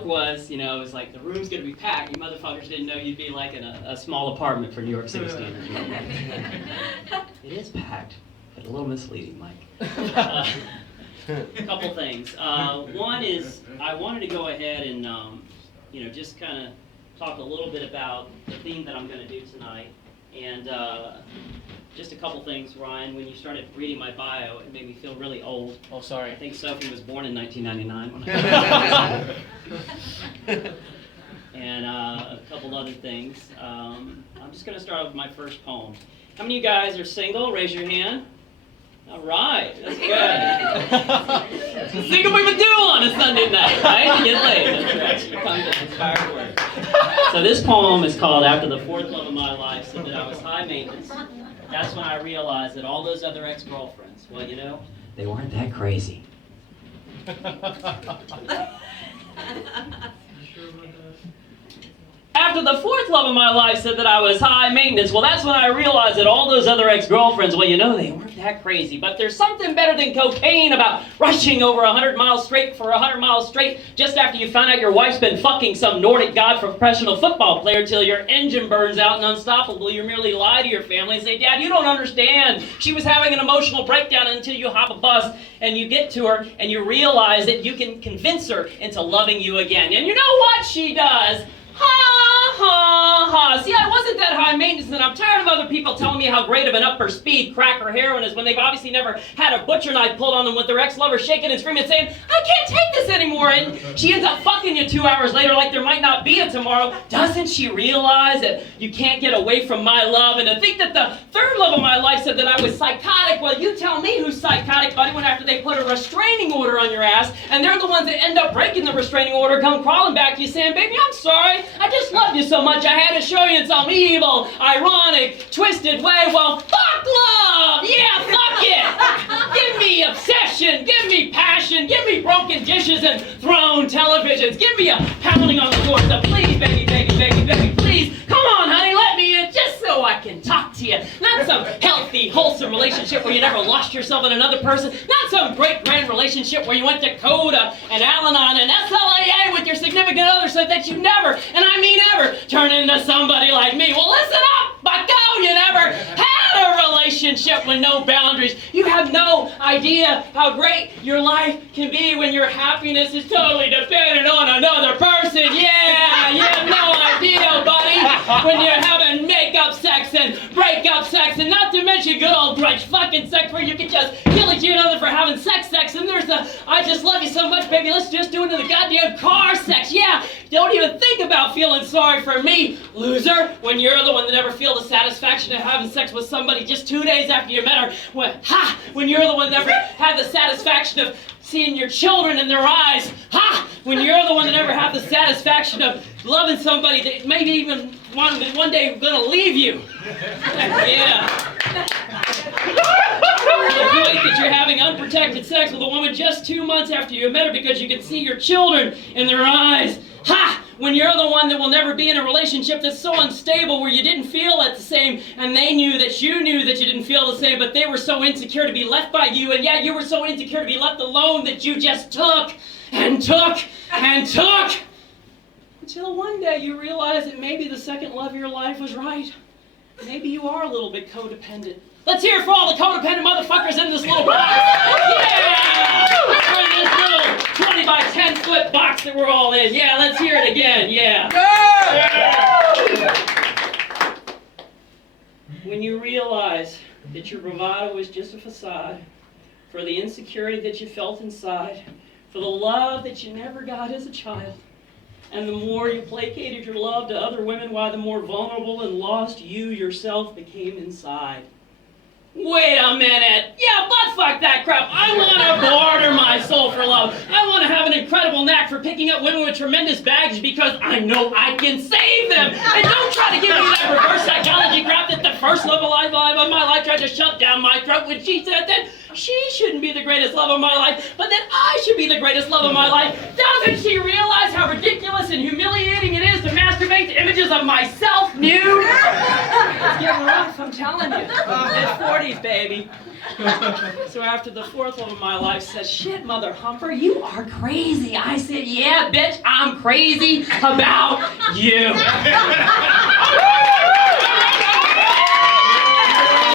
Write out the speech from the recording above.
joke was, it was like, the room's going to be packed. You motherfuckers didn't know you'd be like in a small apartment for New York City standards. It is packed, but a little misleading, Mike. A couple things. One is, I wanted to go ahead and, just kind of talk a little bit about the theme that I'm going to do tonight. And just a couple things, Ryan. When you started reading my bio, it made me feel really old. Oh, sorry. I think Sophie was born in 1999 when I and a couple other things. I'm just going to start with my first poem. How many of you guys are single? Raise your hand. All right, that's good. Single people do on a Sunday night, right? You get laid. That's right. You come to inspired words. So this poem is called "After the Fourth Love of My Life Said That I Was High Maintenance." That's when I realized that all those other ex-girlfriends, well, they weren't that crazy. After the fourth love of my life said that I was high maintenance, well, that's when I realized that all those other ex-girlfriends, well, they weren't that crazy. But there's something better than cocaine about rushing over 100 miles straight for 100 miles straight just after you found out your wife's been fucking some Nordic god professional football player till your engine burns out and unstoppable. You merely lie to your family and say, Dad, you don't understand. She was having an emotional breakdown until you hop a bus and you get to her and you realize that you can convince her into loving you again. And you know what she does? Ha, ha, ha. See, I wasn't that high maintenance, and I'm tired of other people telling me how great of an upper speed crack or heroin is when they've obviously never had a butcher knife pulled on them with their ex-lover shaking and screaming saying, I can't take this anymore, and she ends up fucking you 2 hours later like there might not be a tomorrow. Doesn't she realize that you can't get away from my love? And to think that the third love of my life said that I was psychotic, well, you tell me who's psychotic, buddy, when after they put a restraining order on your ass, and they're the ones that end up breaking the restraining order, come crawling back to you saying, baby, I'm sorry. I just love you so much I had to show you in some evil, ironic, twisted way. Well, fuck love! Yeah, fuck it! Give me obsession, give me passion, give me broken dishes and thrown televisions. Give me a pounding on the door. So please, baby, baby, baby, baby, please, come on, honey, let me in just so I can talk to you. Not some healthy, wholesome relationship where you never lost yourself in another person. Not some great grand relationship where you went to CODA and Al-Anon and SLAA with your significant other so that you never, and I mean ever, turn into somebody like me. Well, listen up, bucko, you never had a relationship with no boundaries. You have no idea how great your life can be when your happiness is totally dependent on another person. Yeah, you have no idea, buddy, when you're having make-up sex and break-up sex, and not to mention good old grudge fucking sex where you can just kill each other for having sex, and there's the I just love you so much, baby, let's just do it in the goddamn car sex. Yeah, don't even think about feeling sorry for me, loser, when you're the one that never feel the satisfaction of having sex with somebody just 2 days after you met her. When you're the one that never had the satisfaction of seeing your children in their eyes. When you're the one that never had the satisfaction of loving somebody that maybe even one day gonna leave you. Yeah. The point that you're having unprotected sex with a woman just 2 months after you met her because you can see your children in their eyes. When you're the one that will never be in a relationship that's so unstable where you didn't feel it the same and they knew that you didn't feel the same, but they were so insecure to be left by you, and yeah, you were so insecure to be left alone that you just took and took and took until one day you realize that maybe the second love of your life was right. Maybe you are a little bit codependent. Let's hear it for all the codependent motherfuckers in this little box. Yeah! In this little 20 by 10 foot box that we're all in. Yeah, let's hear it again. Yeah. Yeah! When you realize that your bravado was just a facade for the insecurity that you felt inside, for the love that you never got as a child, and the more you placated your love to other women, why the more vulnerable and lost you yourself became inside. Wait a minute. Yeah, but fuck that crap. I want to barter my soul for love. I want to have an incredible knack for picking up women with tremendous baggage because I know I can save them. And don't try to give me that reverse psychology crap that the first love of my life tried to shut down my throat when she said that she shouldn't be the greatest love of my life, but that I should be the greatest love of my life. Doesn't she realize how ridiculous and humiliating it is to masturbate to images of myself nude? getting rough, I'm telling you. Mid-40s, baby. So after the fourth love of my life says, shit, Mother Humper, you are crazy. I said, yeah, bitch, I'm crazy about you.